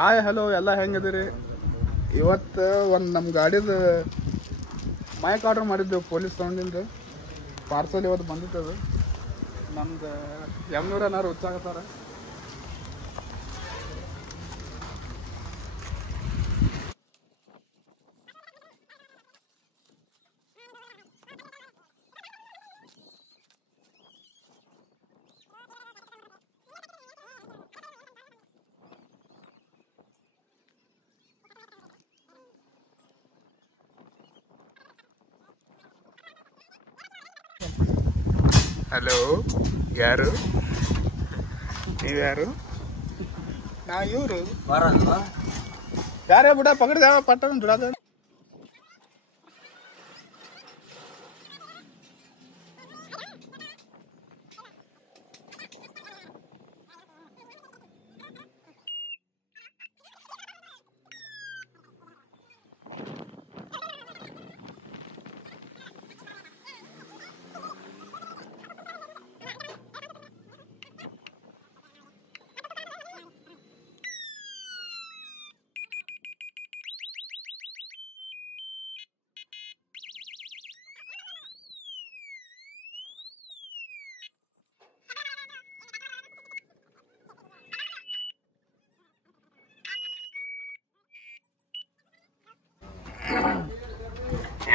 Hi hello ಎಲ್ಲ ಹೆಂಗದಿರಿ. ಇವತ್ತು ಒಂದು ನಮ್ಮ ಗಾಡಿದು ಮೈಕ್ ಆರ್ಡರ್ ಮಾಡಿದ್ದೆವು ಪೊಲೀಸ್ ಸೌಂಡಿಂದ. ಪಾರ್ಸಲ್ ಇವತ್ತು ಬಂದಿತ್ತದು. ನಮ್ದು ಎಮ್ನೂರನಾರು ಹುಚ್ಚಾಗತ್ತಾರ. ಹಲೋ, ಯಾರು ನೀವ್ಯಾರು? ನಾ ಇವರು ಯಾರೇ ಬಿಡ ಪಕಡ್ದ ಪಟ್ಟ ದುಡದ.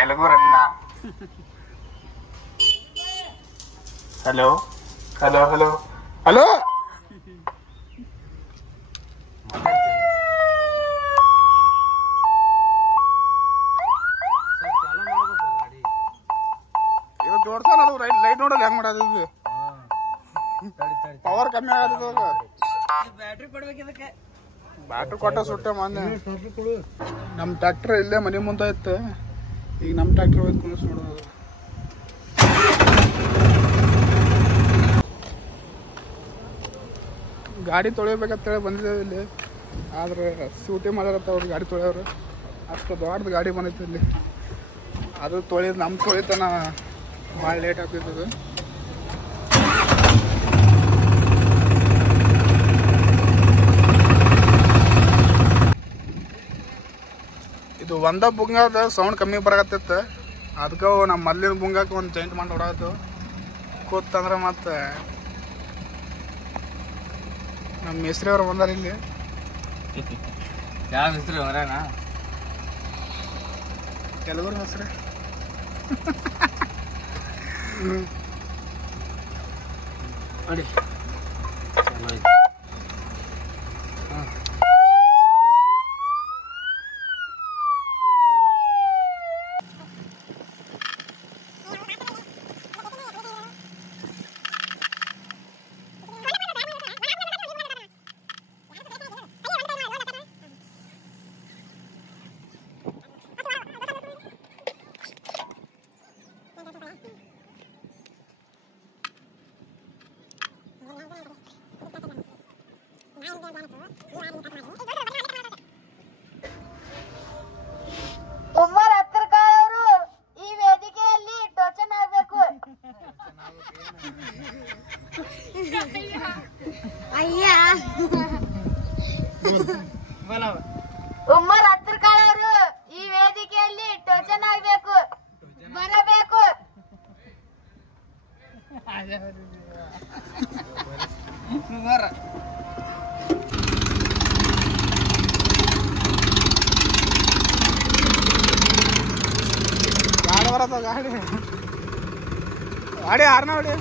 ಎಲಗೂರನ್ನ ಹಲೋ ಹಲೋ ಹಲೋ ಹಲೋ ಇವತ್ತು ಜೋಡ್ಸ ನಾವು ಲೈಟ್ ನೋಡಲ್ಲ ಹೆಂಗ್ ಮಾಡೋದು. ಪವರ್ ಕಮ್ಮಿ ಆಗದ. ಬ್ಯಾಟ್ರಿ ಕೊಟ್ಟ ಸುಟ್ಟೆ ಮೊನ್ನೆ. ನಮ್ಮ ಟ್ರ್ಯಾಕ್ಟರ್ ಇಲ್ಲೇ ಮನೆ ಮುಂದೆ ಇತ್ತು. ಈಗ ನಮ್ಮ ಟ್ರ್ಯಾಕ್ಟರ್ ಹೋಯ್ತು ಕುಣಿಸ್ ನೋಡೋದು. ಗಾಡಿ ತೊಳಿಬೇಕಂತೇಳಿ ಬಂದಿದ್ದೇವೆ ಇಲ್ಲಿ. ಆದ್ರೆ ಸೂಟಿ ಮಾಡತ್ತ ಅವ್ರು ಗಾಡಿ ತೊಳೆಯವ್ರು. ಅಷ್ಟು ದೊಡ್ಡದು ಗಾಡಿ ಬಂದೈತೆ ಇಲ್ಲಿ. ಅದು ತೊಳೆದು ನಮ್ಮ ತೊಳಿತನ ಭಾಳ ಲೇಟ್ ಆಗ್ತಿರ್ತದೆ. ಇದು ಒಂದ ಬುಂಗದ ಸೌಂಡ್ ಕಮ್ಮಿ ಬರಕತ್ತಿತ್ತು. ಅದಕ್ಕೆ ನಮ್ಮ ಮಲ್ಲಿನ ಬುಂಗಕ್ಕೆ ಒಂದು ಜೈಂಟ್ ಮಾಡಿ ಹೊಡಾತು ಕೂತಂದ್ರೆ. ಮತ್ತು ನಮ್ಮ ಮಿಸ್ರಿ ಅವ್ರು ಬಂದಾರ ಇಲ್ಲಿ. ಯಾವ ಮಿಸ್ರಿ ಅವರೇನಾ? ಕೆಲವರು ಹೆಸ್ರಿ ನೋಡಿ. ಉಮ್ಮರ್ ಹತ್ರಕಾಳ್ ಅವರು ಈ ವೇದಿಕೆಯಲ್ಲಿ ಟೋಚನ್ ಆಗ್ಬೇಕು. ಉಮ್ಮರ್ ಹತ್ರಕಾಳ್ ಅವರು ಈ ವೇದಿಕೆಯಲ್ಲಿ ಟೋಚನ್ ಆಗ್ಬೇಕು, ಬರಬೇಕು. ಗಾಡಿ ಬರತ್ತ ಗಾಡಿ ಗಾಡಿ ಯಾರನ್ನ ಹೊಡಿ.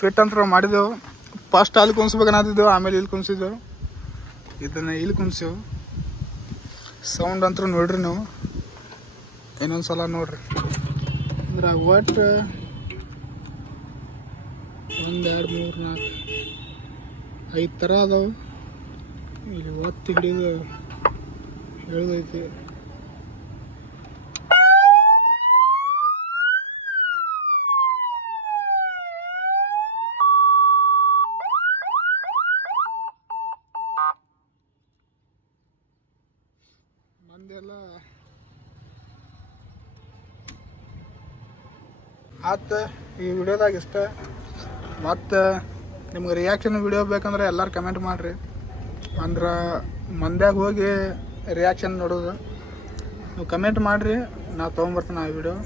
ಫಿಟ್ ಅಂತ ಮಾಡಿದೆವು. ಫಸ್ಟ್ ಅಲ್ಲಿ ಕುಣಿಸ್ಬೇಕನ್ನತ್ತಿದ್ದೆವು, ಆಮೇಲೆ ಇಲ್ಲಿ ಕುಣಿಸಿದ್ದೆವು. ಇದನ್ನು ಇಲ್ಲಿ ಕುಣಿಸೇವು. ಸೌಂಡ್ ಅಂತೂ ನೋಡ್ರಿ ನೀವು, ಇನ್ನೊಂದ್ಸಲ ನೋಡ್ರಿ. ಅಂದ್ರೆ ಒಟ್ಟು 1 2 3 4 5 ಥರ ಅದಾವೆ. ಇಲ್ಲಿ ಒತ್ತಿ ಹಿಡಿದು ಹೇಳ್ದೈತಿ. ಮಂದೆಲ್ಲ ಆತ ಈ ವಿಡಿಯೋದಾಗ ಇಷ್ಟ. ಮತ್ತು ನಿಮ್ಗೆ ರಿಯಾಕ್ಷನ್ ವಿಡಿಯೋ ಬೇಕಂದ್ರೆ ಎಲ್ಲರೂ ಕಮೆಂಟ್ ಮಾಡಿರಿ. ಅಂದ್ರೆ ಮಂದ್ಯಾಗ ಹೋಗಿ ರಿಯಾಕ್ಷನ್ ನೋಡೋದು. ನೀವು ಕಮೆಂಟ್ ಮಾಡಿರಿ, ನಾವು ತೊಗೊಂಬರ್ತೀನಿ ಆ ವಿಡಿಯೋ.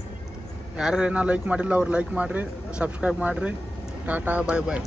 ಯಾರ್ಯಾರು ಏನೋ ಲೈಕ್ ಮಾಡಿಲ್ಲ ಅವ್ರು ಲೈಕ್ ಮಾಡಿರಿ, ಸಬ್ಸ್ಕ್ರೈಬ್ ಮಾಡಿರಿ. ಟಾಟಾ, ಬಾಯ್ ಬಾಯ್.